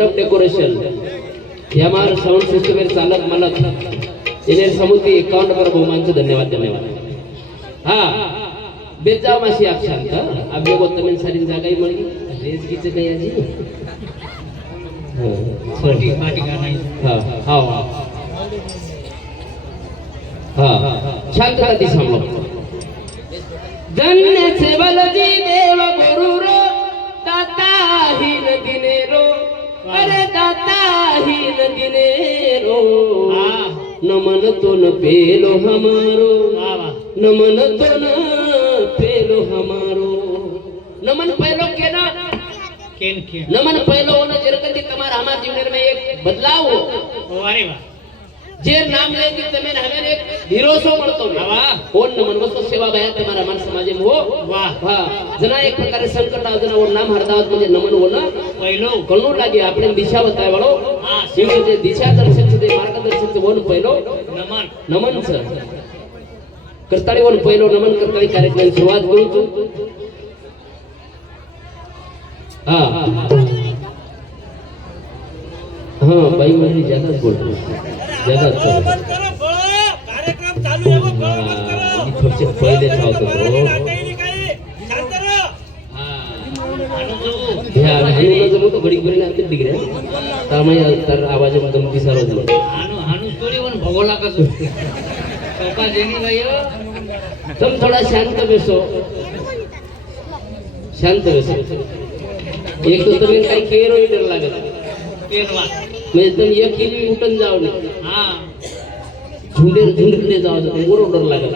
मंडप decoration यामार sound system चालक मालक येनेर समिती 51 नंबर बहुमानचे धन्यवाद हा बेजाव माशी आप शांत आबे गो तमेन सारी जागाई मळगी रेस गीचे काही आजी पार्टी का नाही शांतता ती सांभाळ धन्य सेवलजी देव गुरुर दाता ही नदीने रो अरे दाता ही नदीने रो नमन तो न पेलो हमारो नमन तो न पेलो हमारो नमन पहलो के ना नमन पहलो होना जरकती तुम्हारा हमारे जीवन में एक बदलाव हो अरे वाह जे नाम लेगी तमें हमें एक हीरो सो મળતો વાહ કોણ નમન વસ્તુ સેવા ભયા તમારા માન સમાજે હો वाह હા जना एक प्रकारे संकट आवजना वो नाम हरदावत म्हणजे नमन हो ना पहिलो कळू लागे આપણે દિશા બતાય વાળો હા शिव जे दिशा दर्शक છે मार्गदर्शक છે वोन पहिलो नमन नमन છે करताळी वोन पहिलो नमन करताळी कार्यक्रम सुरुवात करू तू हां हां बाई म्हणजे ज्यादाच बोलतो ज्यादाच कार्यक्रम चालू है वो बंद करो थोडे पहिले ठेवतो ह्या हाणून जमतो घडी घडी लागते डिग्री त्यामुळे तर आवाजामध्ये दिसारो झालो हाणू स्टोरी वन भगोला कसो चौका जेनी भाई तुम थोड़ा शांत बेसो शांत बेसो एक तो तुम्ही काही केरो डर लागत पेरवा म्हणजे तुम एक किली उठून जाओ नाही हां झुंडे जाओ तर बरोबर लागत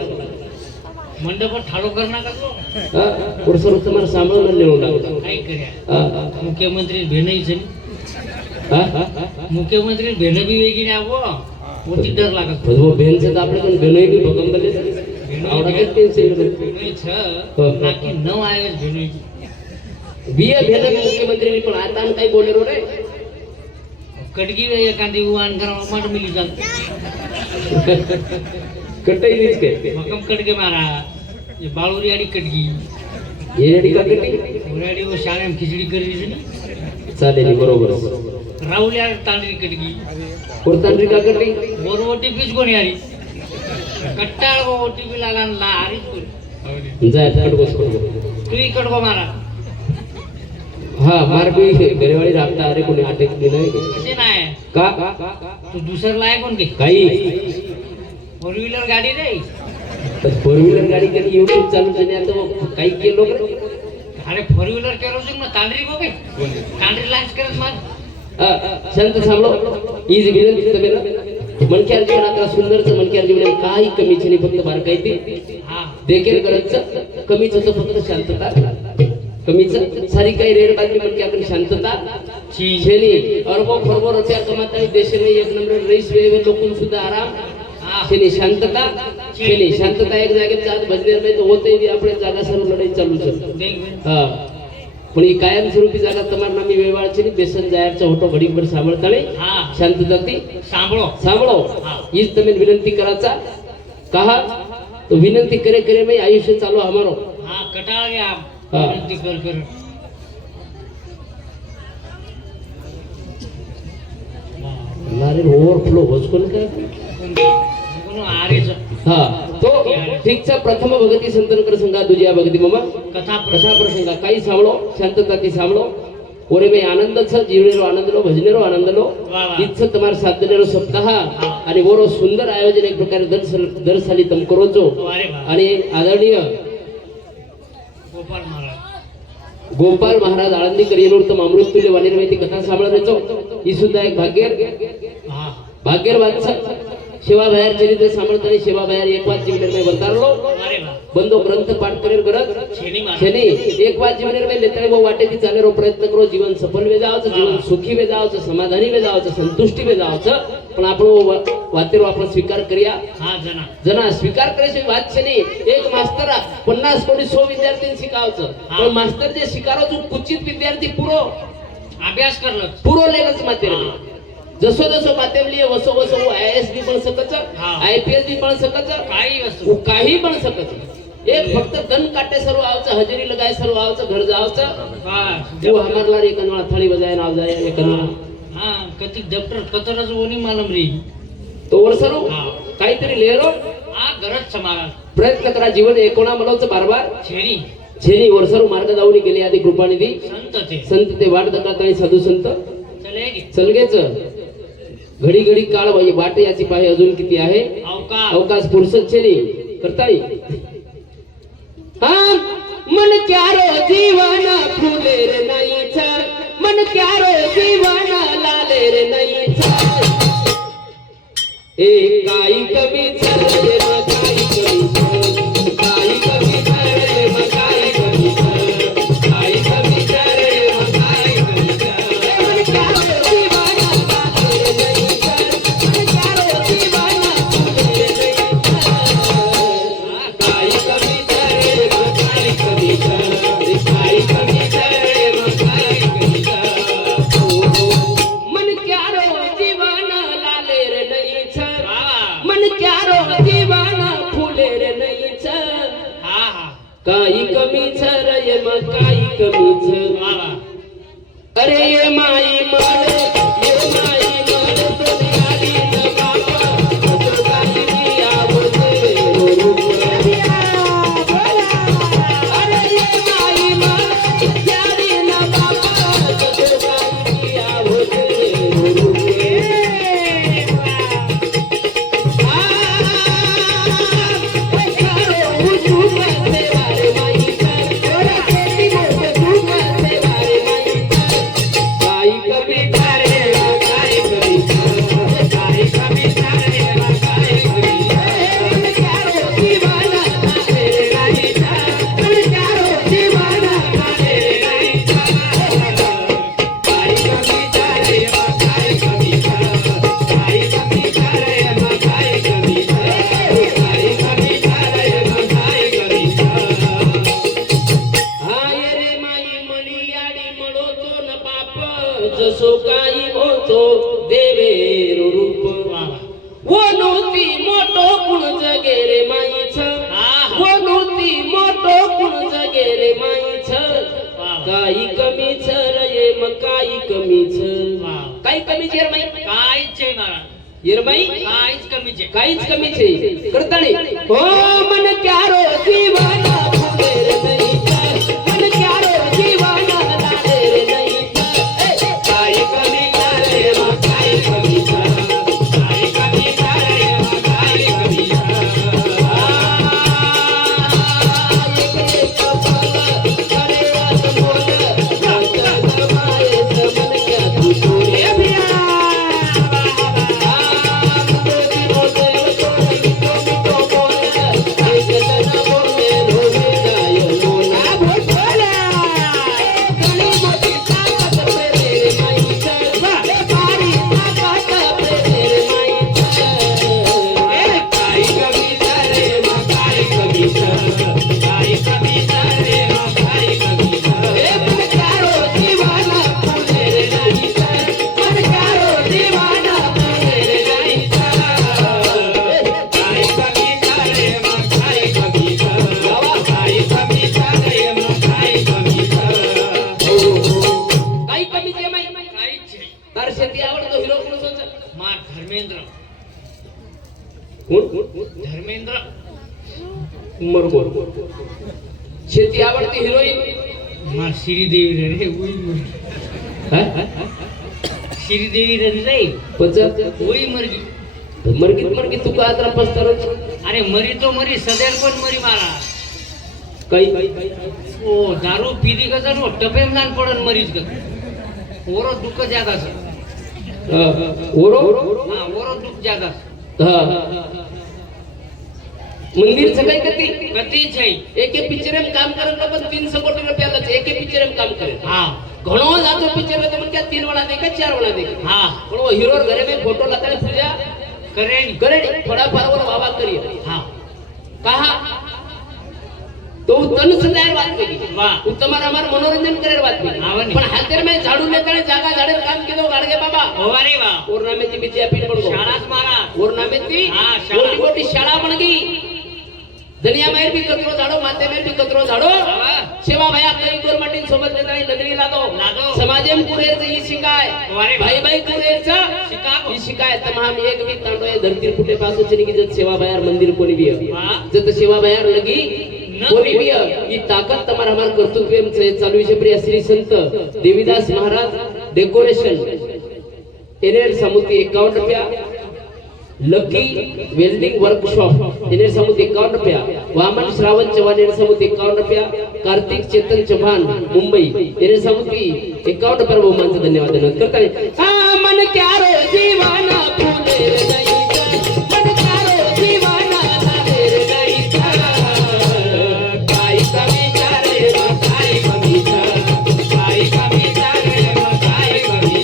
मंडप ठालो करना का तो हां पुरसर तुम्हाला सांभाळून लेऊ लागत काय कर्या मुख्यमंत्री भेणई છે हां मुख्यमंत्री भेण बी वेगळी आवो मोठी डर लागत वो बहन से तो આપણે પણ બહેનોય બી ભગમ બલે આવડા કે ટેન્શન भेणई छ नाकी न आवे भेणई બીએ બહેન મુખ્યમંત્રી પણ આતાન કઈ બોલેરો રે કડगी वे एखादी उवान કરવા માટે મિલી જાત કટાઈ રીત કે મકમ કડગે મારા ये बाळुरी आडी कटगी ये रेडी का कटी उराडी वो शाळेम खिचडी करी છે ને चालेल बरोबर राहुल्या तांडरी कटगी कोरतांड्री का कटी बोर ओटी पीच कोणी आरी कट्टाळ वो ओटी पी लाला ला आरी कोणी जाय कटगोस कटगो तू कडको मारा हां मार भी घरेवाडी राबता अरे कोणी अटक दिलं कसे नाही का तू दुसर लाय कोण के काही फोर व्हीलर गाडी रे तर फोर व्हीलर गाडी कधी YouTube चालू झाली आता काही के लोक अरे फोर व्हीलर केरो जुग ना तांडरी गो के तांडरी लाच करत मान शांत थांबलो ही जी विनंती तमेला मनक्यार जीवनात सुंदरचं मनक्यार जीवन काही कमी छनी फक्त बारकाई ते हां देखील करत कमीच होतं फक्त शांतता कमीच सारी काही रेडबाजी मनक्यार शांतता छेनी अरबो खरबो रुपया कमाता देश में एक नंबर रईस वे लोकून सुद्धा आराम छेनी शांतता छेनी शांतता एक जागे जात भजनेर नाही तो होते बी આપણે जागा सर्व लढाई चालू છે હા પણ એ કાયમ સ્વરૂપી જાગા તમાર નામી વેવાળ છે ને બેસન જાહેરचा હોટો ઘડીકભર સાંભળતાળી हां शांतताती सांभळो સાંભળો ઈજ તમે વિનંતી કરાचा कहा तो विनंती करे करे में आयुष्य चालू हमारो हां कटाळ गया हां विनंती कर कर लारे ओव्हरफ्लो होसकोन काय कोण आरेच हा तो ठीकचा प्रथम भगती संतन प्रसंगा दुजिया भगती ममा कथा कथा प्रसंगा काही सांभळो शांतता ती सांभळो ओरे में आनंद छ जीवनेरो आनंद लो भजनेरो आनंद लो इच्छ तमार साधनेरो सप्ताह आणि बोरो सुंदर आयोजन एक प्रकारे दर साली तम करो जो आणि आदरणीय गोपाल महाराज आळंदीकर येनोरतम अमृततुल्य वाणीरवैती कथा सांभाळण्याचो ही सुद्धा एक भाग्यर वाचा शिवा बाहेर चरित्र सांभाळताना शिवा बाहेर एक वाद जीवनेर में वतारलो बंदो ग्रंथ पाठ करेर गरज छेनी एक वाद जीवनेर में लेताय वो वाटे ती चालेरो प्रयत्न करो जीवन सफल वे जावचं जीवन सुखी वे जावचं समाधानी वे जावचं संतुष्टी वे जावचं पण आपण वातेरो आपण स्वीकार करिया हां जना स्वीकार करायची वाद छेनी एक मास्तर 50 कोटी 100 विद्यार्थी शिकावचं पण मास्तर जे शिकारो जो कुचित विद्यार्थी पुरो अभ्यास करलो पुरो लेलच मातेर जसो जसो बातेवली वसो वसो वो आईएएस भी बन सकत आईपीएस भी बन सकत काही वस्तू काही बन सकत एक फक्त दन काटे सर्व आवचं हजेरी लगाय सर्व आवचं घर जावचं हां वो हमारला एक अनवा थाली बजाय नाव जाय एक अनवा कधी डॉक्टर कतरच ओनी मालम रे तो वर्षारो हा. काहीतरी लेरो हा गरज समागा प्रयत्न करा जीवन एकोणा मलावचं बारबार छेरी झेनी वर्षारो मार्ग दावणी गेली आधी कृपानिधी संत ते संत ते वाट दकात आणि साधू संत चले गे चलगेच घडी घडी काळ वाट याची पाहे अजून किती आहे अवकाश अवकाश पुरुषच छेनी करताई हा मन क्यारो जीवन फुले रे नाहीच मन क्यारो जीवन लाले रे नाहीच ए काही कमी झाले मग काही कमी काही कमी झाले मग काही कमी काही कमी झाले मग काही कमी मन क्यारो जीवन लाले रे नाहीच मन क्यारो जीवन फुले रे नाहीच काही कमी झाले मग काही कमी काही कमी झाले मग काही कमी मन क्यारो जीवन लाले रे नाहीच मन क्यारो जीवन फुले रे नाहीच हा हा काही कमी रे मग काही कमी अरे ये माई मळ ये माई मळ दुनियाली न बाबा तो काही की आवत रे अरे ये माई मळ यारी न बाबा तो काही की आवत रे जसो काही होतो देवेरो रूप वो नोती मोठो कुण जगे रे माईच वो नोती मोठो कुण जगे रे माईच काही कमीच रे मग काही कमीच काही कमीच येर माई काहीच आहे मला येर माई काहीच कमीच आहे काहीच कमीच आहे करताळे हो मन क्यारो जीवन फुले रे नाहीच मन क्यारो जीवन लाले रे नाहीच काही कमी रे मग काही कमी काही कमी रे मग काही कमी अरे वास बोल रात माये समन क्या तू सोरे भिया शेती आवडतो हिरो कोण सोचा मा धर्मेंद्र धर्मेंद्र बरोबर शेती आवडती हिरोईन मा श्रीदेवी रे उई श्रीदेवी रे पचत उई मरगी मरगीत तू का आता पस्तार अरे मरी तो मरी सदैव पण मरी मारा काही ओ दारू पीदी का जानो टपेम लान पडन मरीच का ओरो दुःख ज्यादा છે ओरो હા ઓરો દુઃખ જ્યાદા હા मंदिर सगळी कती કતી છે एके पिक्चर में काम करन तो 300 कोटी रुपया ला एके पिक्चर में काम करे હા घणो जातो पिक्चर में तो क्या 3 वाला देखे 4 वाला देखे હા पण वो हीरो घरे में फोटो लगाने पूजा કરે करे थोड़ा फार वर वावा करिए હા कहा तो तन सदाय बात वेगळी वाह तुम्हाला हमार मनोरंजन करे बात वेगळी पण हातेर में झाडू लेताने जागा झाडे काम केलो गाडगे बाबा ओवारे वा ओरनामेची विद्यापीठ पण शाळाच मारा ओरनामेची हा, शाळा. मोठी मोठी शाळा पण गई दनिया माहेर बी कचरो झाडो माते माहेर बी कचरो झाडो सेवा भया कई गोरमाटीन सोबत नेतानी नजरी लादो समाजेम कुरेरचं ही शिकाय भाई भाई कुरेरचं ही शिकाय तमाम एक बी तांडो ये धरती फुटे पासो चनी की जत सेवा भयार मंदिर कोणी बी जत सेवा भयार लगी कोणी बी ही ताकद तमार हमार कर्तृत्व से चालू विषय प्रिय श्री संत देवीदास महाराज डेकोरेशन एनेर समुती 51 रुपया लकी वेल्डिंग वर्कशॉप एनेर समुती 51 रुपया वामन श्रावण चव्हाण एनेर समुती 51 रुपया कार्तिक चेतन चव्हाण मुंबई एनेर समुती 51 रुपया बहुमानचं धन्यवाद करता हा मन क्या रो जीवाना फुले नाही मन क्या रो जीवाना झाले नाही काय कमी चारे काय कमी काय कमी चारे काय कमी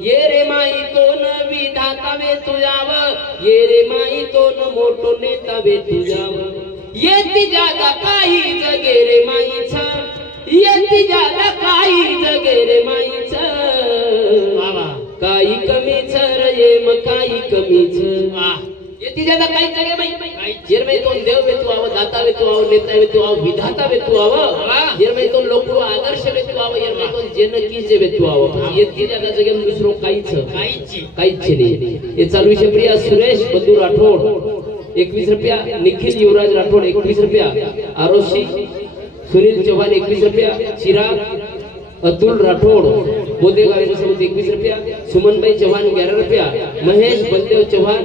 ये रे माई तो न विधाता वे तुझाव ये रे माई तो न मोठो नेता वे तुझाव येती जागा काही जगे रे माईच येती जागा काही जगे रे माईच काही कमीच रे मग काही कमीच येती जागा काही जगे माई जेरमे तो देव वे तू आव दाता वे तू आव नेता वे तू आव विधाता वे तू आव जेरमे तो लोकरो आदर्श वे तू आव जेरमे तो जनकी जे वे तू आव येती जागा जगे दुसरो काहीच नाही हे चालू विषय प्रिया सुरेश बंधू राठोड 21 रुपया निखिल युवराज राठोड 21 रुपया आरोशी सुनील चव्हाण 21 रुपया चिराग अतुल राठोड बोदेगाव यांच्यासोबत 21 रुपया सुमनभाई चव्हाण 11 रुपया महेश बलदेव चव्हाण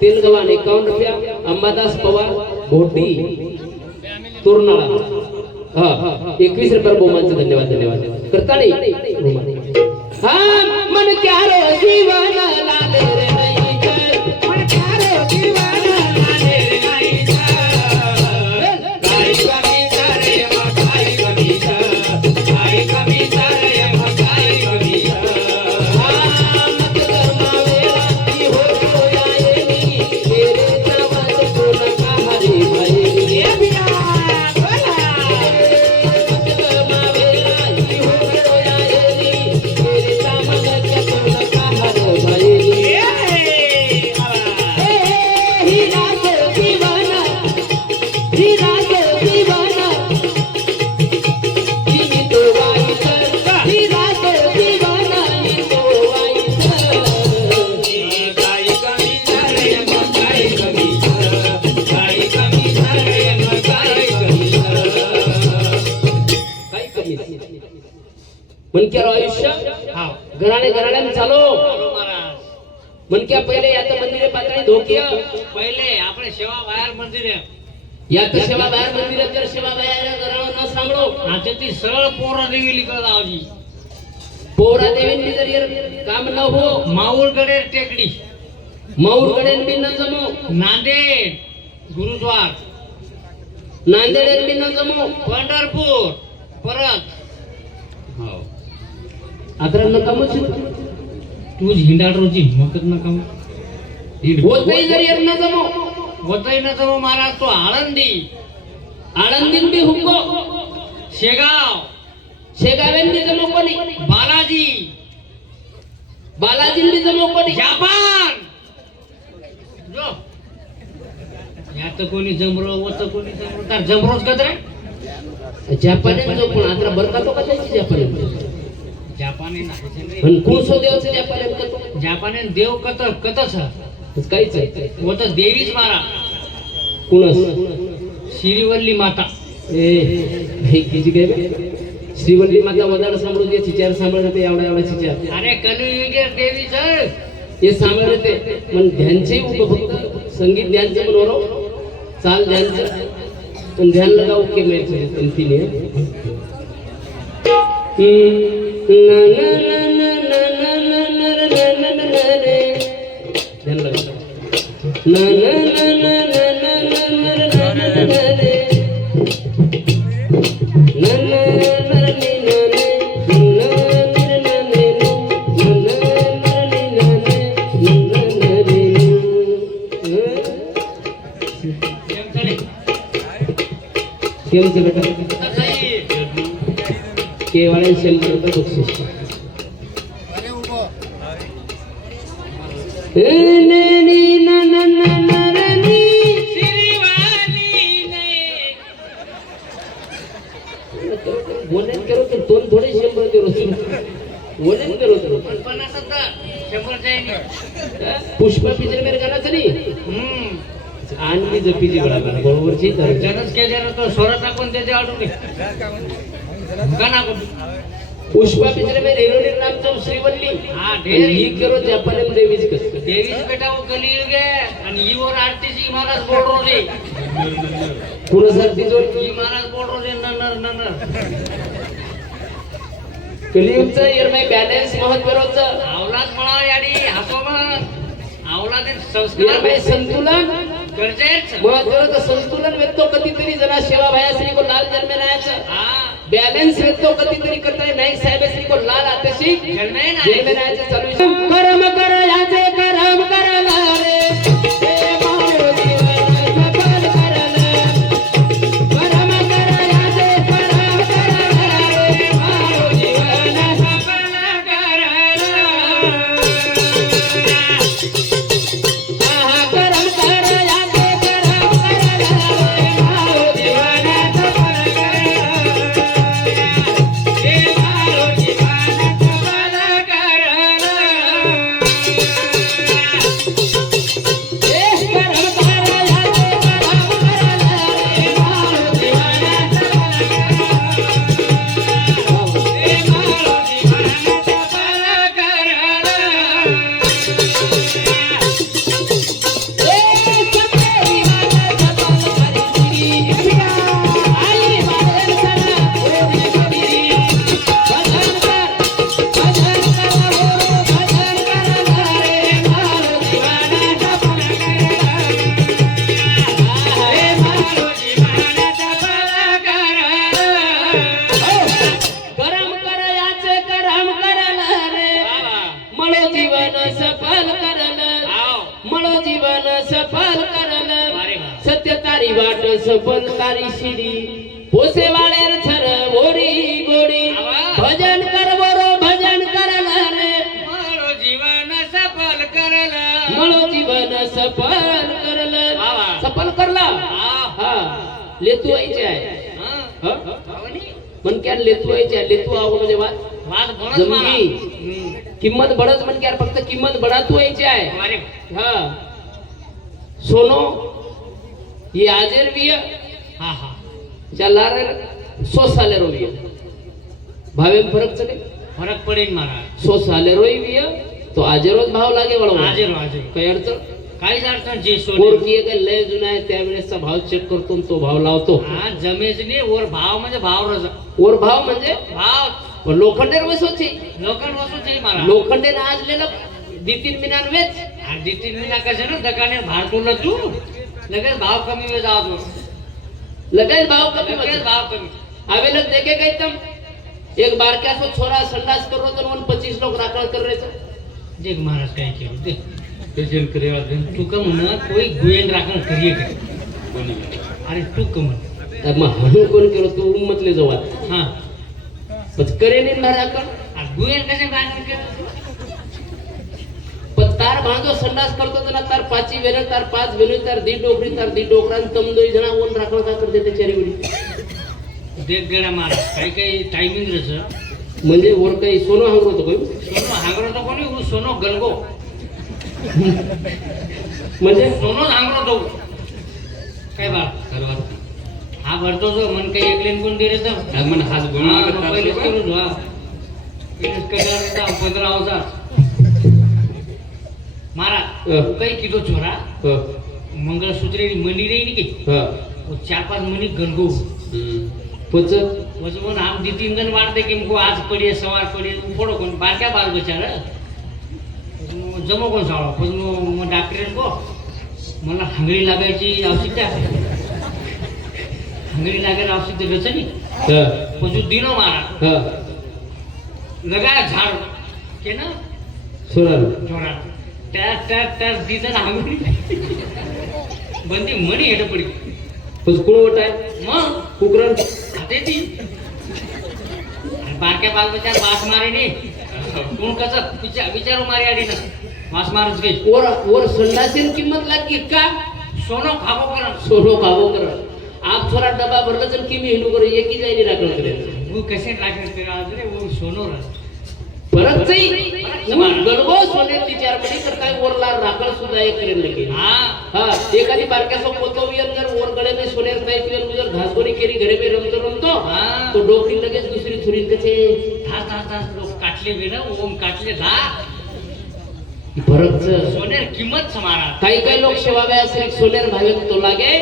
तेलगवान 51 रुपया अंबादास पवार भोटी तोरनाळा हा 21 रुपया बहुमानचं धन्यवाद करता नाही हा मन क्या रो जीवन लाले रे नाही मन क्या रो जीवन लाले रे नाही काय कमी करे मग काय कमी काय कमी करे मग काय कमी मनक्या आयुष्य घराणे घराण्यान चालो मनक्या पहिले यात मंदिरे पातळी धोकिय पहिले આપણે સેવા બહાર મંદિરે यात सेवा बाहेर मंदिरात जर सेवा बाहेर घराणं न सांगलो નાચેથી સરળ પોરા દેવી લીકળ આવજી पोरा देवींनी जर यार काम न हो માઉરગઢે ટેકડી माऊरगडेन बी न जमो નાંદેડ ગુરુદ્વાર नांदेडेन बी न जमो पंढरपूर परत आदरा न कामच तूच हिंडाट रोजी मकत न काम होतही जर यार न जमो होतही न जमो महाराज तो आळंदी आळंदीन बी हुको शेगाव शेगाव्यांनी जमो कोणी बालाजी बालाजींनी जमो कोणी जापान जो यात कोणी जमरो वत कोणी जमरो तर जमरोच कत रे जापानी जो कोण आत्रा बरका तो कशाची जापानी जापानी नाही पण कोणसो देवचे जापानी करतो जापानी देव कत कतच काहीच आहे वत देवीच मारा कुणस श्रीवल्ली माता ए हे किती काय बे? श्रीवल्ली माता वदाड सांभाळून जे चिचार सांभाळते एवढा एवढा चिचार अरे कलियुगे देवीच हे सांभाळते पण ध्यानचे फक्त संगीत ध्यानचं पण बरोबर चाल ध्यानचं पण ध्यान लगाओ के मेरे कंटिन्यू ध्यान लगा केमचे बेटा केवळ 100 रुपये बक्षीस बोलण्यात करो तर दोन थोडे 100 दे रोज बोलण्यात करो तर 50 पुष्पा पिक्चर मेरे गाना नाही आणली जपीची बरोबर बरोबरची तर जनच केल्यानं तो स्वरात टाकून त्याचे आडून गाना पुष्पा पिक्चर में हिरोइन नाम तो श्रीवल्ली हा ढेर ही करो जापान देवीच कस देवीच बेटा वो कलियुग है आणि युवर आरतीची महाराज बोल रोजे पुरसारती जोड ही महाराज बोल रोजे ननर ननर कलियुगचा यर मै बॅलन्स महत्त्वाचं अवलाद म्हणा याडी हसो मग अवलाद यर संस्कार मै संतुलन गरजेचं महत्त्वाचं संतुलन वेतो कधीतरी जना सेवा भायाश्री को लाल जन्मे नायचं हा बॅलन्स वेतो कधीतरी करताय नाही साहेबश्री को लाल आतशी जन्मे जन्मे नायचं चालू कर्म कर याचे कर्म करला रे हे मारो जीवन सफल करला कर्म कर याचे कर्म करला रे मारो जीवन सफल करला आहा कर्म कर याचे कर्म करला रे मारो जीवन सफल करला हे मारो जीवन सफल करला सत्य तारी वाट सफल तारी शिडी पोसे वाळेर छर ओरी गोडी भजन कर बोरो भजन करला रे मारो जीवन सफल करला मळो जीवन सफल करला सफल करला हा लेतू व्हायचे आहे हा मन क्या लेतू व्हायचे आहे लेतू आव म्हणजे वाद वाद बळच मारा जमली किंमत बडच मन क्या फक्त किंमत बडातू व्हायची आहे अरे हा सोनो ये आजेर भी है हा हा चला रे 100 साले रोई भावे में फरक चले फरक पडेल मारा 100 साले रोई भी है तो आजेरोच भाव लागे वळो आजेर आजेर काही अडचण काहीच अडचण जे कोर सोने की एक लय जुना आहे त्यावेळेसचा भाव चेक करतो आणि तो भाव लावतो हा जमेच नाही वर भाव म्हणजे भाव रज वर भाव म्हणजे भाव लोखंडेर वसोची लोकन वसूल मारा लोखंडेर आजलेलं दितीन मिनान वेच आणि तीन महिना कसे ना दकाने भार तोडलं तू लगेच भाव कमी वेळ जावं लगेच भाव कमी लगेच होते. भाव कमी आवे लोग देखे गए तम एक बारक्या सो छोरा संडास करो तो 25 लोग राखळ कर रहे देख महाराज काय केलं देख भजन करेवा तू का म्हणा कोई गुयन राखण करिये का अरे तू का म्हण मग हाणून कोण केलं तू उमतले जवळ हा करे नाही नाराकण गुयल कसे बांधून केलं पण तार बांधो संडास करतो ना तार पाची वेळ तार पाच वेळ तार दी डोकरा तम दोई जणा ओन राखण का करते त्याच्यारी उडी देख गड्या मारा काही काही टायमिंग रस म्हणजे वर काही सोनं हांगरो होतो काही सोनो हांगरो तो कोणी उ सोनो गलगो म्हणजे सोनो हांगरो तो काय बा हा भरतो जो मन काही एकलेन कोण दे रे तर मन हात गोळा पहिले करून जा कशाला 15,000 मारा काही किलो छोरा मंगळसूत्रे मनी रे की 4-5 मनी गणगो पुच वजमन आम दी 3 जण वाढते की मग आज पडिये सवार पडिये फोडो कोण बारक्या बाल बचार जमो कोण सावळा पण मग डॉक्टर को मला हांगडी लागायची औषध द्या हांगडी लागायला औषध रचनी पण दिनो मारा लगा झाड के ना सोनार छोरा त्या दिसन हांगडी बंदी मनी हेड पडी पुच कोण वट आहे मग कुकरण खाते ती बारक्या बाल बचार वास मारे नी कोण कसं विचारू मारे आडी ना वास मारच गई वर संडासेन किंमत लागी का सोनो खाबो करा सोनो काबो कर आप थोड़ा डब्बा भरला जन किमी हिंदू करे एक ही जाई राखण करे वो कैसे लागत करा रे वो सोनो रा परत गणगो सोने विचार पडी करता वरला राखण सुद्धा एक करेन लगे हां एखादी बारक्यासो पोतवी अंदर वर गळे में सोनेर ताई तुझर घासगोरी केरी घरे में रमतो हां तो डोकरी लगेच दुसरी थुरीन कसे था लोक काटले वेना ओम काटले धा फरक सोनेर किंमत समारा काही लोक शेवाव्या श्री सोनेर भावेक तो लागे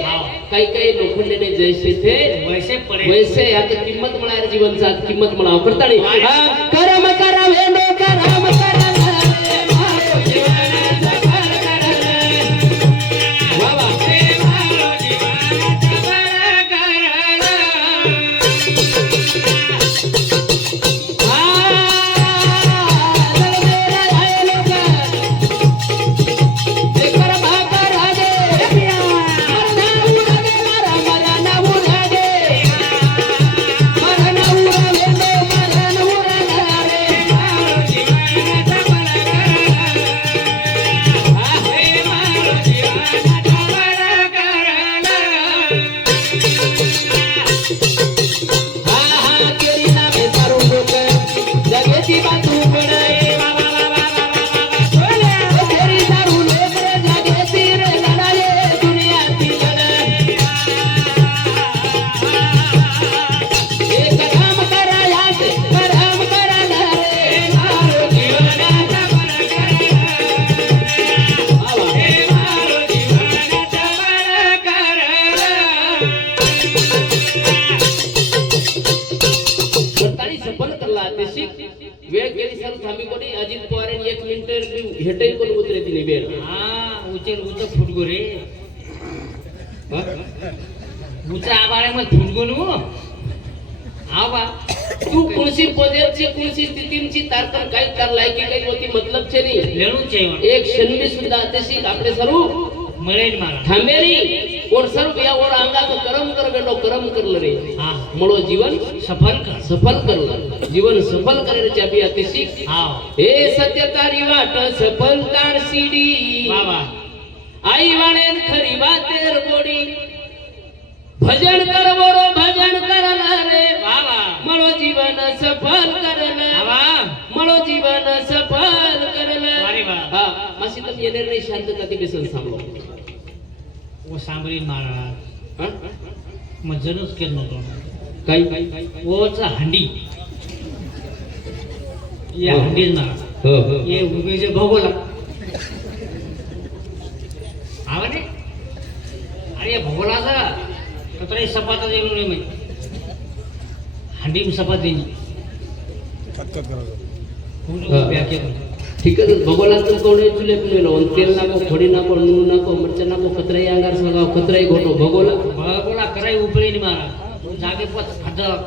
काही लोखंडेने जैसे थे वैसे पडे वैसे आता किंमत म्हणाय जीवनचा किंमत म्हणाव करताळी करम करा वेंडो करम करा वेळ गेली सर थांबी कोणी अजित पवार 1 मिनिट हेटई कोण उतरे तिने वेळ उचल फुटगो रे उचा आबाळे मग फुटगो नु आवा तू कुणसी पदेची कुणसी स्थितीची तारतन काही तार लायकी काही होती मतलब छे नाही लेणू छे एक क्षणबी सुद्धा अतशी आपले सर्व मळेन मारा थांबेरी और सर्व या और अंगा को कर्म कर बेटो कर्म करल रे हां मळो जीवन सफल कर जीवन सफल करे चाबी अतिशी हां हे सत्य तारी वाट सफल तार सीडी बाबा आई वाणेन खरी वातेर गोडी भजन कर बोरो भजन करला रे बाबा मळो जीवन सफल करला बाबा मळो जीवन सफल करला अरे वा हां मासी तुम येणार नाही शांतता ती बेसन सांभो वो सांबरी महाराज हां मग जनच केलं नव्हतं काही ओचा हंडी या हंडीच ना हो ये उगेचे भोगोला आवाने अरे भोगोलाचा कतरे सपाता देऊ नये म्हणजे हंडी सपात देनी ठीक है भगोला तो कोडे चुले पिले लो तेल नाको खड़ी नाको नून नाको मरचा नाको कतरे अंगार सगाव कतरे घोटो भगोला कराई उपळे नि मारा जागे पत फटक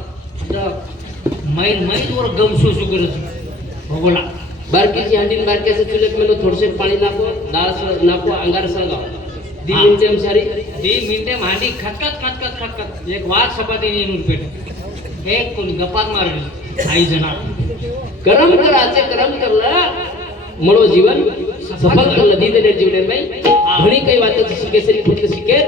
मैल वर गम शोषू करत भगोला बारकीची हंडीन बारक्याचे चुले पिले थोडसे पाणी नाको दाळ नाको अंगार सगाव दी मिनिटम सारी ती मिंटे भांडी खटखट खटखट खटखट एक वाघ सपाटीने येऊन पेट एक कोणी गप्पात मारली आई जना कर्म कराचे कर्म करलं म्हणो जीवन सफल करलं दीदने जीवन नाही घणी काही वाटत शिकेसरी फक्त शिकेल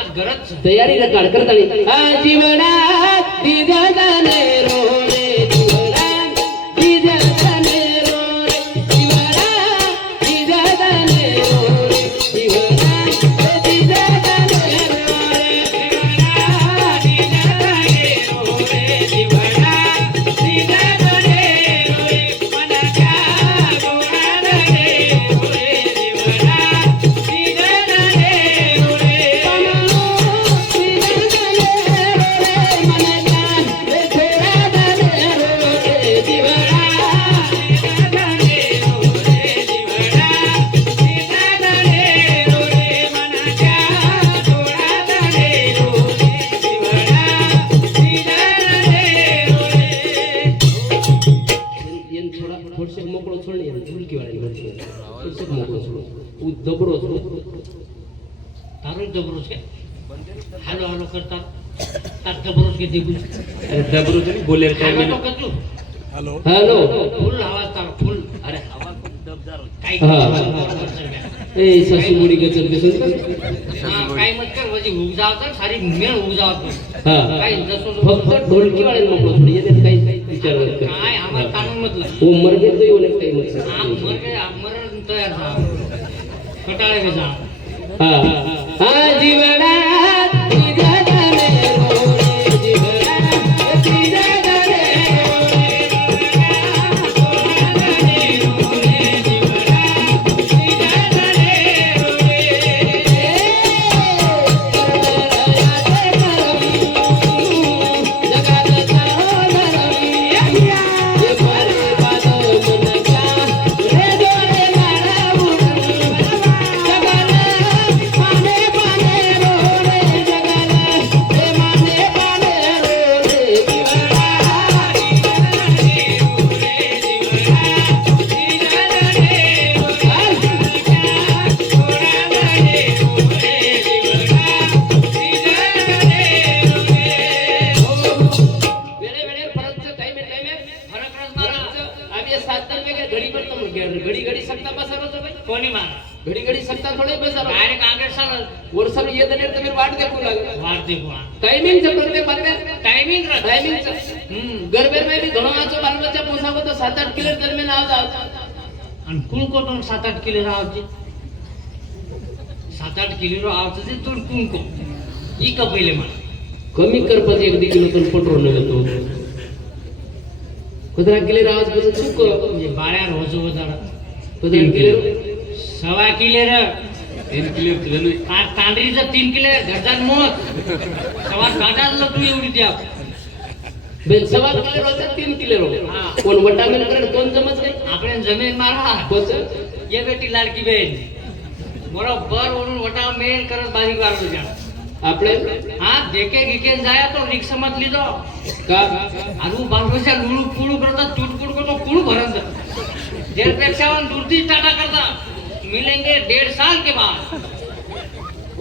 आज गरज तयारीला काढ करतानी आ जीवनात दीदने रोले जीवनात दीदने रोले जीवनात दीदने रोले जीवनात दीदने रोले जीवनात दीदने रोले जीवनात दीदने रोले मनाच्या गोडाने रोले जीवनात दीदने रोले તારો જબરો છે હાલો હાલો કરતા તાર જબરો કે દેખું डबरू तुम्ही बोलेर काय હાલો તો કરજો हॅलो ફૂલ આવાજ તારો ફૂલ અરે કાઈ ए सासू मुडी गचर दिसून હા કાઈ મત કર વજી ઉગજાવતા સારી મેળ ઉગજાવતો हा કાઈ જસો फक्त ढोलकी वाले मोकळं थोडी येते काही विचार करत काय आम्हाला काढून म्हटलं वो मर गए तो येऊन काही मत आम मर गए मरण तयार था कटाळे में जा हा हा जीवनात दीदने रोले जीवनात दीदने घडी घडी सकता बसारो कोणी मार घडी घडी सकता थोडे बसारो डायरेक्ट आगे साल वर्षाला येत नाही तर वाट देखू लागला वार देखो टाइमिंग चे प्रत्येक बातम्या टाइमिंग टाइमिंग गरबेर में भी घणो आचो बालबच्चा पोसाको तो 7-8 किलो दरम्यान आव जाव आणि कुंकोटून 7-8 किलो रावचे 7-8 किलो रावचे ते तून कुंको ई का पहिले मला कमी करपत 1 किलो तर पटरो न तो 15 किलो रावच बस चुक म्हणजे बाळ्या रोज वदार 15 किलो 1.5 किलो र 3 किलो तुला आ तांडरीचं 3 किलो घरदार मोत सवा काटाच तू एवढी द्या बेन 7 किलो रोज 3 किलो रो हा. कोण वटामेन करे दोन जमत नाही આપણે જમીન મારા बस ये बेटी लाडकी बहीण बरोबर वरून वटा मेल करत बारीक वाढलो जा આપણે हा देखे गिके जाया तो रिक्षा मत लीधो का आलू बांधवाच्या लुळू पुळू करता चुटपुट करतो कुळू भरत देर पेक्षा वन दूरती टाटा करता मिलेंगे 1.5 साल के बाद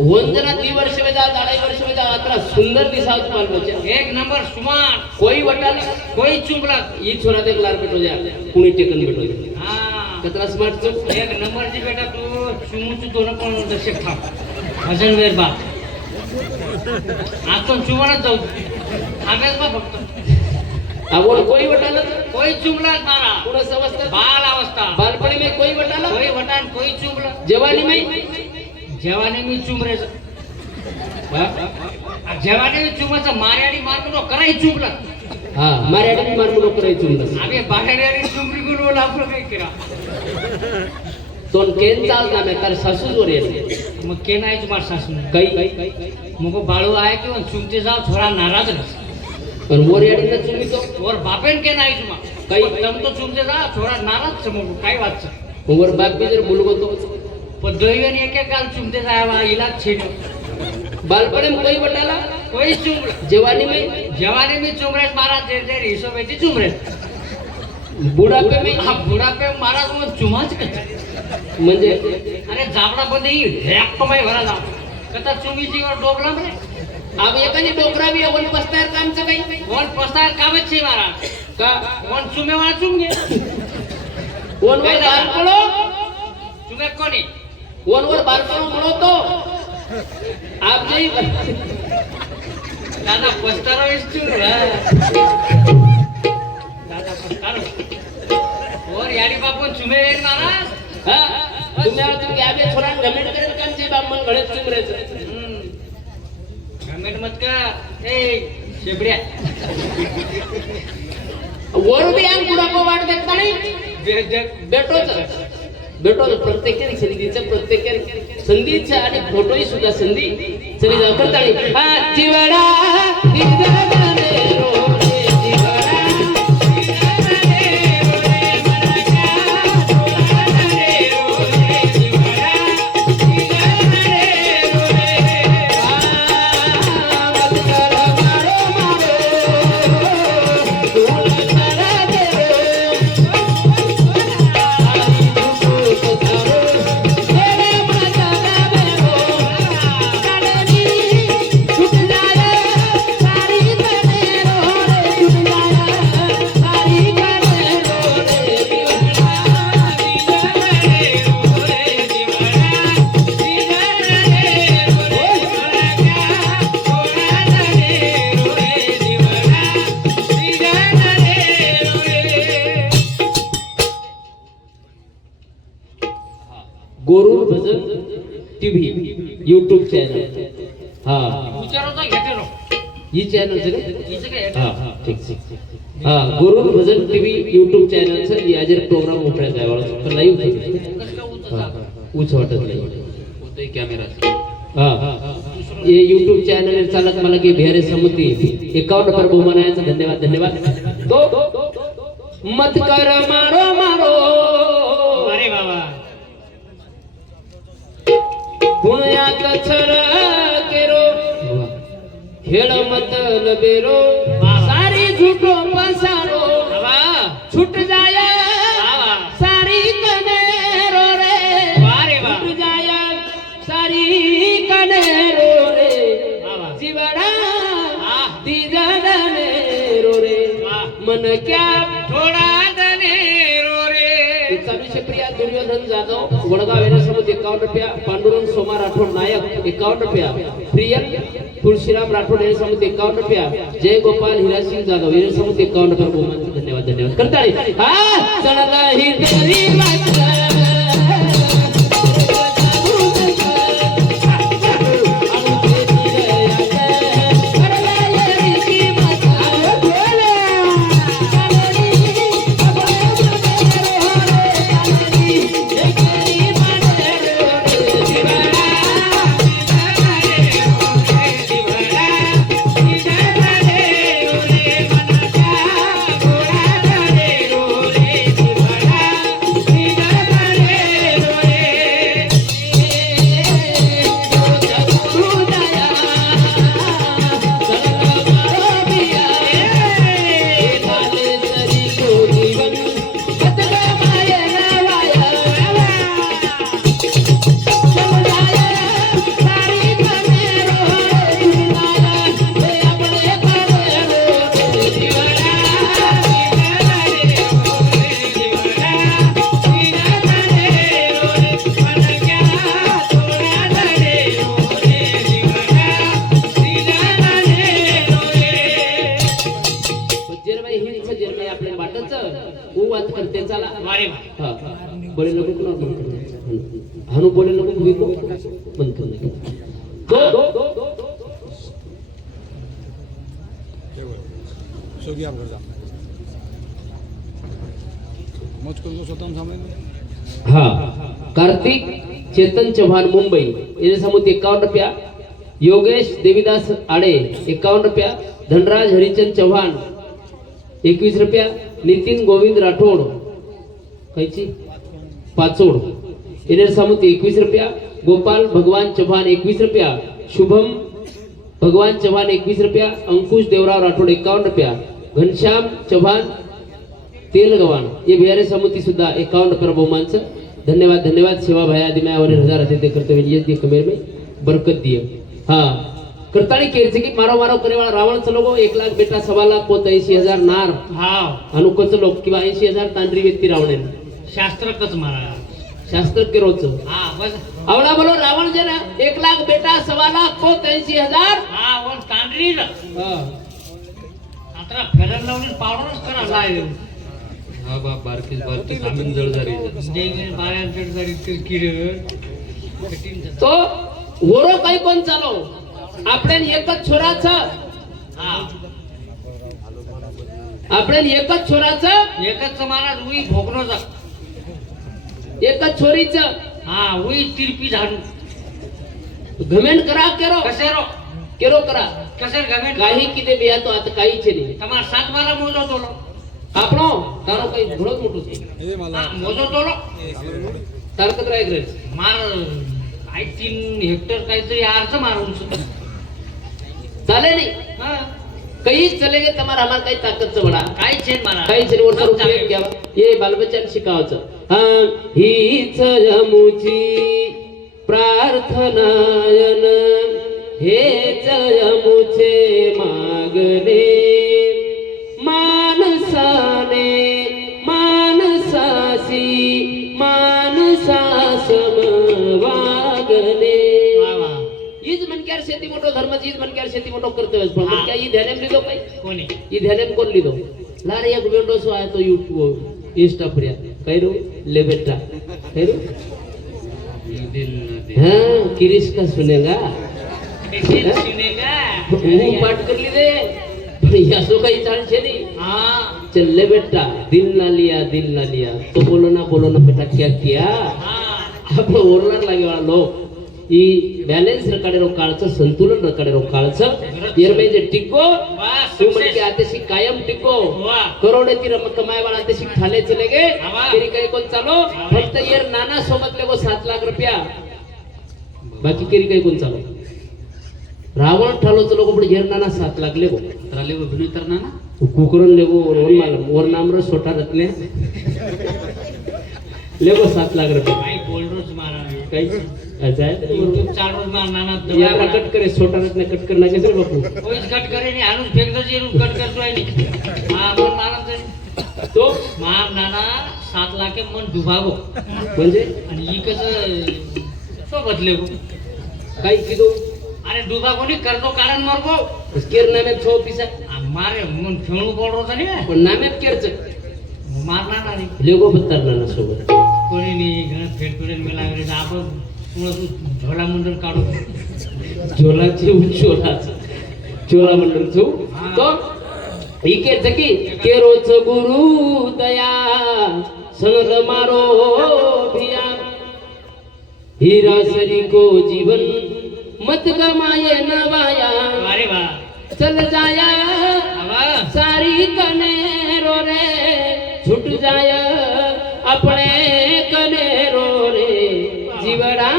वंदना 3 वर्ष में जा 2.5 वर्ष में जा अतरा सुंदर दिसाव तुम्हारे बच्चा एक नंबर सुमान कोई वटाला कोई चुंबलत ये छोरा देख लार बेटो जा कुणी टेकन बेटो हाँ कतरा स्मार्ट चुक एक नंबर जी बेटा तू चुमूचू दोन पण दर्शक था भजन वेर बा आज तो चुमानच जाऊ आम्हीच बा फक्त आवड कोई वटाला कोई चुंबलत मारा पुढे समजतं बाल अवस्था बालपणी में कोई वटाला कोई वटान कोई चुंबल जवानी में जेवाने मी चुंबरेच जेवाने मी चुंबाचा मार्याडी मारतो कराय चुंबला हा मारे आडी मार मुलो करायचो नस आम्ही बाहेर चुंबरी गुरु आपलं काय केला तोन केन चाल ना तार सासू जोर ये मग के नाही तुम्हाला सासू काही मग बाळू आहे किंवा चुमते जाव थोडा नाराज पण मोर आडी न चुमी तो और बापेन के नाही तुम्हा काही तम तो चुमते जा थोडा नाराज छ मग काय वाच मोर बाप भी जर बोलगो तो पण दैवेन एक एक गाल चुमते जावा इलाज छेड बालपणी में कोई वटाला कोई चुंबला जवानी में जवानी मी चुमरेस महाराज देर देर हिशोबाची चुमरेस बुढ़ापे में हा बुढापे महाराज मग चुमाच कच्चा म्हणजे अरे जाबडा बंद ही रॅप माय भरा जा कथा चुंगीची वर डोबला रे अब एकाने डोकरा बी ओली बसतायर कामचं काही कोण पसार कामच छे मारा का कोण चुमे वाला चुंगे वन वर बार पडो चुमे कोणी वन वर बार पडो म्हणो तो आप नाही दादा पस्तारा विष्णू दादा पस्तारा और याडी बापू चुमे येईल महाराज हा तुम्ही याबे छोरा गमेंट करेल कामचे बामन घडत चुमरेचं गमेंट मत का ए शेबड्या वर बी आम पुढा को वाट देखता नाही भेटोच प्रत्येक संधीचा आणि फोटोही सुद्धा संधी चली जाऊ करताळी हा जीवडा दिगदगने रोडे जीवडा दिगदगने रोडे मनका डोळाने रोडे जीवडा दिगदगने रोडे मत कर मारो गोरुड भजन टीव्ही YouTube चॅनल हा विचारो तर घेते नो ही चॅनल चे हिचं काय हा ठीक ठीक हा गोरुड भजन टीव्ही YouTube चॅनल चे याजर प्रोग्राम उपयोग आहे वाला तर लाईव्ह उच वाटत नाही होतोय कॅमेरा हा ये YouTube चॅनल चालक मला की बिहारी समिती 51 पर बहुमानाचा धन्यवाद तो मत कर मारो अरे बाबा पुण्यात छर केरो खेळ मतलबेरो सारी झूठो पसारो छूट जाय सारी कनेरो रे छूट जाय सारी कनेरो रे जीवडा दिगदनेरो रे मन क्या थोडा दनेरो रे प्रिया दुर्योधन जाधव वडगाव येण्यासोबत 51 रुपया पांडुरंग सोमा राठोड नायक 51 रुपया प्रियन तुळशीराम राठोड यांच्यासोबत 51 रुपया जय गोपाल हिरासिंग जाधव यांच्यासोबत 51 रुपया बहुमानाचे धन्यवाद करताळी हा चढला ही तेरी वाट बोले लोगों को हनु बोले लोगों को भी को बंद करने के हाँ कार्तिक चेतन चौहान मुंबई इन्हें समुद्र 51 रुपया योगेश देवीदास आड़े 51 रुपया धनराज हरिचंद चौहान 21 रुपया नितिन गोविंद राठोड कैची पाचोड इन्हें समुद्र 21 रुपया गोपाल भगवान चौहान 21 रुपया शुभम भगवान चौहान 21 रुपया अंकुश देवराव राठोड 51 रुपया घनश्याम चौहान तेलगवान ये बिहारी समिति सुद्धा 51 रुपया बहुमान धन्यवाद सेवा भाई आदि मैं और 1000 अतिथि करते हुए कमेर में बरकत दिए हाँ करताड़ी केरचे की मारो मारो करे वाला रावण चलो 1 लाख बेटा 1.25 लाख पोत 80,000 नार हाव अनुकच लोक किंवा 80,000 तांडरी व्यक्ती रावणे शास्त्र कच मारा शास्त्र के रोज हा बस आवडा बोलो रावण जे ना 1 लाख बेटा 1.25 लाख पोत 80,000 हा वन तांडरी र हाँ आता फेरन लावून पावडरच करा लाय हा बाप बारकीच सामीन जळजारी देंगे बाळ्यान जळजारी किड तो वरो काही पण चालो આપણે એક જ છોરા છે हा આપણે એક જ છોરા છે एकच मारा उई भोगनो जा एक જ छोरी છે हा उई तिरपी झाडू घमेंड करा केरो कसेरो केरो करा कसेर गमेट काही किदे बिया तो आता काही છે નહીં તમાર સાત મારા મોજો તોલો આપણો તારો કઈ ઘણો જ મોટું છે हा मोजो तोलो તાર કતરા એક રેસ मार आई 3 हेक्टर काहीतरी अर्ज मारून ચાલે નહીં हा કઈ ચલેગે તમારા અમાર કઈ તાકાત છે બડા काय छेन मारा काही છે वर्ष रुपये घ्यावा हे बालबच्चांना शिकावायचं हा हीच यमुची प्रार्थनायन हेच यमुचे मागणे मानसाने मानसासी मानसासम वागणे वा वा हीच मनक्यार शेती मोठो धर्म हीच मनक्यार शेती मोठो कर्तव्य पण मनक्या ही ध्यानेम लिदो काही कोणी ಈ ಧ್ಯಾನ कोण लिदो लारे एक विंडोज आहे तो YouTube इंस्टा पर कहिरो ले बेटा कहिरो हां किरिश का सुनेगा ऐसे सुनेगा वो पाठ कर ली दे या सो काही चाल छे नहीं हा चल ले बेटा दिल ना लिया तो बोलो ना बेटा क्या किया हा आपण ओरणार लागे वाला लोक ಈ ಬ್ಯಾಲೆನ್ಸ್ ರಕಾಡಿರೋ ಕಾಳचं संतुलन रकाडिरो काळचं एरमे जे टिको वा तू म्हणजे सक्सेस आतेशी कायम टिको वा करोडोची रक्कम कमाय वाला आतेशी ठाले चले गे आवा. तेरी काही कोण चालो फक्त येर नाना सोबत लेगो 7 लाख रुपया बाकी केरी काही कोण चालो रावण ठालो चलो कोपडे येर नाना 7 लाख लेगो त्राले अभिनय करना ना कुकरण लेगो वन मालम वर नामर सोटा रत्ने लेगो 7 लाख रुपया काय बोलरोज मारा काही अजाय YouTube चालरोज मारना ना या कट करे सोटा रत्ने कट करना कैसे रे बापू कोईच कट करे नाही आणून फेकतो जेरून कट करतो आहे हा मन मारा तो मार नाना 7 लाख मन डुबागो म्हणजे आणि ही कसं सोबत लेगो काही किदो अरे डुबागो नाही करतो कारण मरगो केर नामे 6 पिसा मारे मन फेणू पडरो तर नाही पण नामे केरच मारणार नाही लेगो बत्तर नाना सोबत कोणी नाही घरात फेडफेडेल मी लागले तर आपण झोला मंडळ काढू झोलाचे चोला मंडळ छू तो इके जकी केरोच गुरु दया संग मारो भिया हीरा सरी को जीवन मत गमाए नवाया अरे वा चल जाया आवा सारी कनेरो रे छूट जाया अपने कनेरो रे जीवड़ा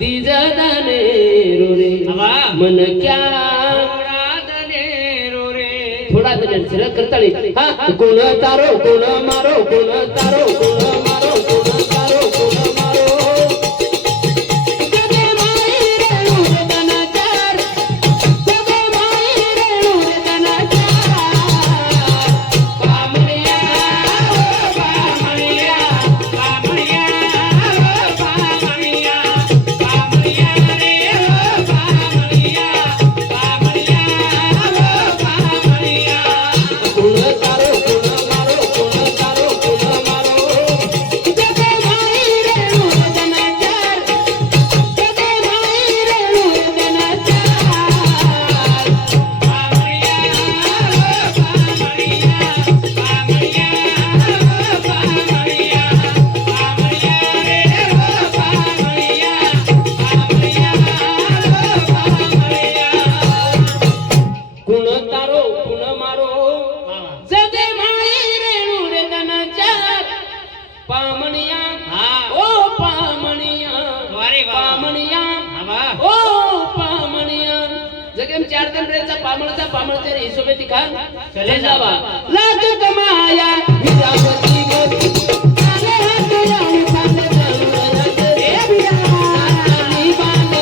दीजदने रो रे आवा मन क्या राधने रो रे थोड़ा दिन से करताली कोण तारो कोण मारो कोण तारो कोण मारो कोण तारो कोण मारो जगे माई रे उदना चार जगे माई रे उदना चार पामड़िया पामड़िया पामड़िया पामड़िया पामड़िया रे पामड़िया पामड़िया पामड़िया कोण तारो कोण मारो कोण तारो कोण मारो जगे माई रे उदना चार जगे माई रे उदना चार कुण तारो कुण मारो जगे माई रेणू रे दनचार पामणिया ओ पामणिया अरे वा. पामणिया ओ पामणिया जगे में 4 दिन रेचा पामणचा रे हिशोबे दिखान चले जावा लाख कमाया विद्यापति गति आले हाथ जाऊं खाने जाऊं ए बिया नानी बांध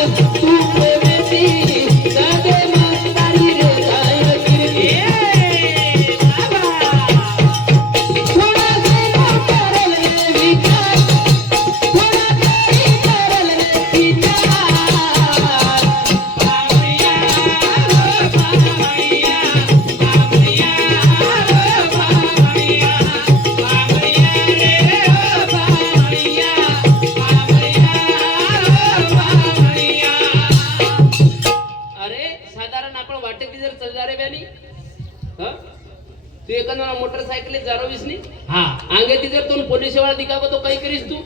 मोटरसायकल जारोवीस नी हा आगे ती जर तोन पोलीस वाला दिखावं तो काही करीस तू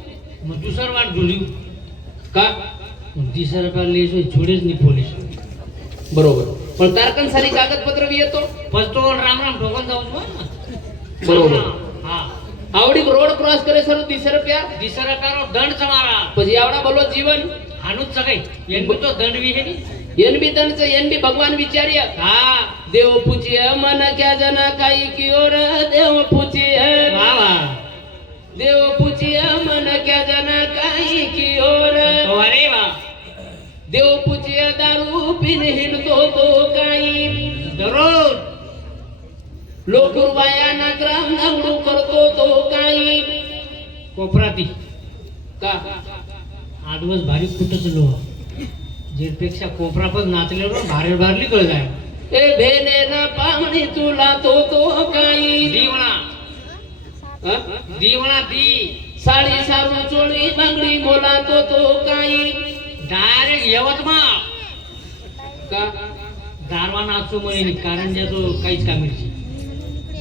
मग दुसरं वाट झुली का 30 रुपयाला लेसो छोडेच नाही पोलीस बरोबर पण तारकन सारी कागदपत्र बी येतो पस्तो राम राम ठोकन जाऊ बरोबर. हा आवडी रोड क्रॉस करे सर 30 रुपया 30 रुपयाला दंड समारा પછી આવડા બોલો જીવન हाणूच सगळे यांनी तो दंड बी हे એન બી તણ છે એન બી ભગવાન વિચાર્યા हा દેવ પૂછીએ મન ક્યા જના કાઈ કિયો રે દેવ પૂછીએ वा वा દેવ પૂછીએ મન ક્યા જના કાઈ કિયો રે अरे वा દેવ પૂછીએ દારૂ પીને હિંડતો તો કાઈ दररोज लोकुरबायाना ग्राम नावडू करतो तो काई कोपराती का आडवस भारी कुठंच लो जेपेक्षा कोपरा पण नाचलेलो भारी भारी कळ जाय ए भेने ना पावणी तुला तो काई दीवणा हा? दीवणा दी साडी साबू चोळी बांगडी मोला तो काई डायरेक्ट यवतमाळ का दारवा नाचतो म्हणे कारण ज्यातो काहीच कामीची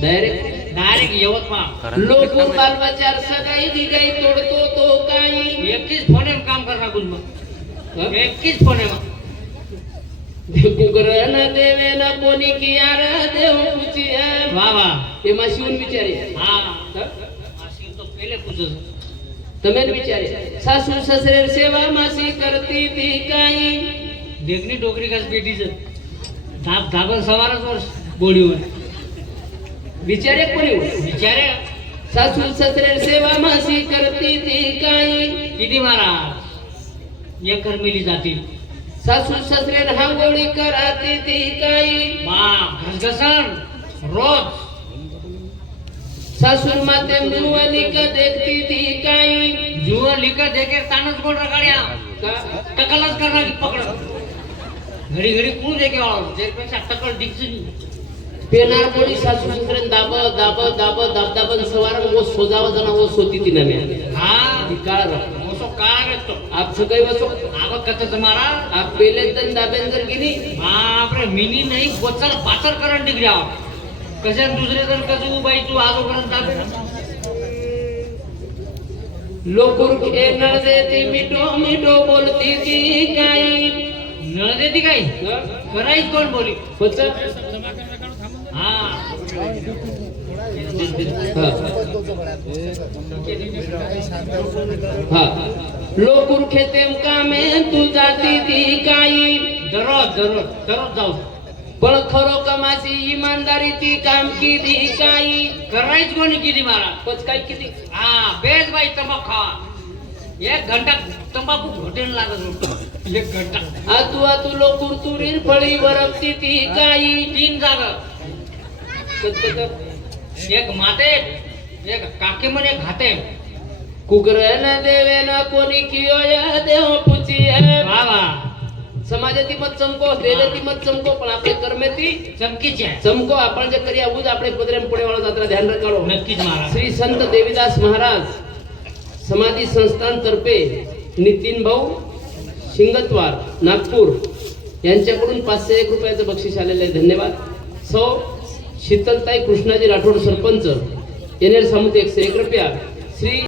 डायरेक्ट डायरेक्ट यवतमाळ लोक बालवाचार सगाई दिगाई तोडतो तो काई एकटीच फोने काम करणार गुल मग हा? एकटीच फोने मग देवकुकरन देवेन कोणी किया रे देव पूछी वा वा એ માં શિવન વિચારે हा हा? अशी तो पहिले पूछत તમે જ વિચારે સાસુ સસરે સેવા માસી કરતી ती काई देखणी डोकरी कस बेटीचं धाबन सवारच वर्ष गोडीवर विचारे कोणी विचारे सासू ससरे सेवा मासी करती ती काई किती महाराज एक कर्मेली जातील सासू ससरे हांगोळी कराती ती काई बाप घसघसन रोज सासू माते मुवली का देखती ती काई जुव लिकर देखे तानच कोण गाड्या का टकलच करणार की पकड घडी घडी कोण देखे त्यापेक्षा टकल दिखच पेनार कोणी सासू ससरे दाब दाब दाब दाब दाबन सवार वो सोजावा जना वो सोती ती नमे हा ती काळ मोसो काळ असतो आप सकाळी बसो आवक कथच मारा आप पहिले तन दाबेन जर गेली बापरे मिनी नाही बोचल पाचर करंट डिग्री कशा दुसरे जण कसं बाई तू आजोपर्यंत लोकुर के नळ देती मिठो मिठो बोलती ती काई नळ देती काय हा? करायच कोण बोली होतं? हा हा लोकुर खेतेम कामे तू जाती ती काई दररोज दररोज दररोज जाऊ पण खरो कमासी इमानदारी ती काम किती काई करायच कोणी किती मारा पच काय किती हा बेस बाई तंबाखू खावा 1 घंटा तंबाखू घोटेन लागत होतो 1 घंटा आतू लोकुर तुरीर फळी वरपती ती काई 3 जागा एक माते एक काके म्हणे घाते कुकरन देवेन कोणी कियो या देव पुची वा वा समाजाती मत चमको देलेती मत चमको पण आपले कर्मेती चमकीची आहे चमको आपण जे करी आबूज आपले पदरेम पुढे वाला जात्रा ध्यान रखाडो नक्कीच महाराज श्री संत देवीदास महाराज समाधी संस्थान तर्फे नितीन भाऊ शिंगतवार नागपूर यांच्याकडून 501 रुपयाचं बक्षीस आलेलं आहे धन्यवाद सौ शीतलताई कृष्णाजी राठोड सरपंच येनेर सामुत 101 रुपया श्री